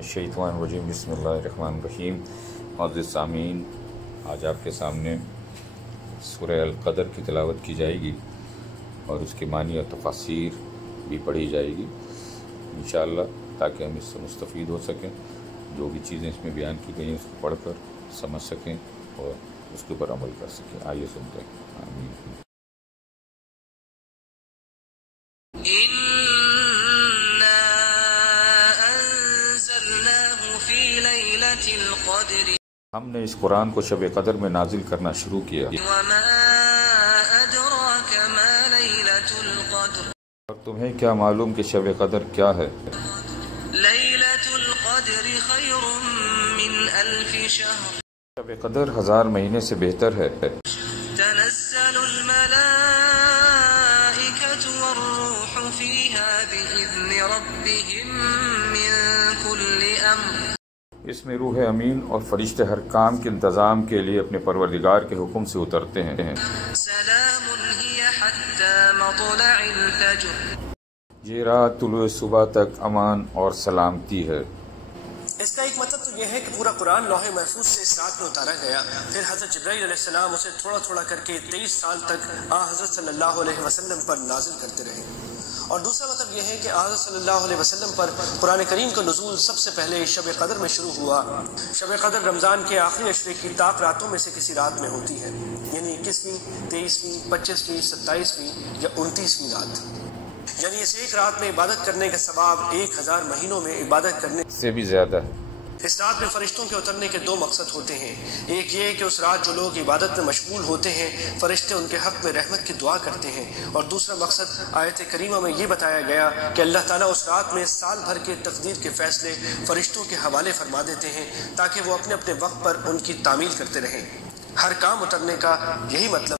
मिनश्शैतानिर्रजीम बिस्मिल्लाहिर्रहमानिर्रहीम। मुअज़्ज़िज़ सामीन, आज आपके सामने सूरह अल-क़दर की तिलावत की जाएगी और उसके मानी और तफ़ासीर भी पढ़ी जाएगी इंशाअल्लाह, ताकि हम इससे मुस्तफ़ीद हो सकें। जो भी चीज़ें इसमें बयान की गई हैं उसको पढ़कर समझ सकें और उसके ऊपर अमल कर सकें। आइए सुनते हैं। आमीन। हमने इस कुरान को शब क़दर में नाजिल करना शुरू किया। और तुम्हें क्या मालूम कि शब क़दर क्या है? शब क़दर 1000 महीने से बेहतर है। इसमें रूह अमीन और फरिश्ते हर काम के इंतज़ाम के लिए अपने परवरदिगार के हुक्म से उतरते हैं। ये रात तुलुए सुबह तक अमान और सलामती है। इसका एक मतलब तो यह है कि पूरा कुरान लौहे महफूज से इस रात में उतारा गया, फिर हज़रत जिब्राईल अलैहिस्सलाम उसे थोड़ा थोड़ा करके 23 साल तक हज़रत सल्लल्लाहु अलैहि वसल्लम पर नाजिल करते रहे। और दूसरा मतलब यह है कि हज़रत सल्लल्लाहु अलैहि वसल्लम पर कुरान करीम का नुज़ूल सबसे पहले शब क़दर में शुरू हुआ। शब क़दर रमज़ान के आखिरी अशरे की ताक रातों में से किसी रात में होती है, यानी 21वीं, 23वीं, 25वीं, 27वीं या 29वीं रात। यानी इस एक रात में इबादत करने का सवाब 1000 महीनों में इबादत करने से भी ज़्यादा है। इस रात में फरिश्तों के उतरने के 2 मकसद होते हैं। एक ये कि उस रात जो लोग इबादत में मशगूल होते हैं फरिश्ते उनके हक़ में रहमत की दुआ करते हैं, और दूसरा मकसद आयत करीमा में ये बताया गया कि अल्लाह ताला उस रात में साल भर के तकदीर के फ़ैसले फरिश्तों के हवाले फरमा देते हैं, ताकि वो अपने अपने वक्त पर उनकी तामील करते रहें। हर काम उतरने का यही मतलब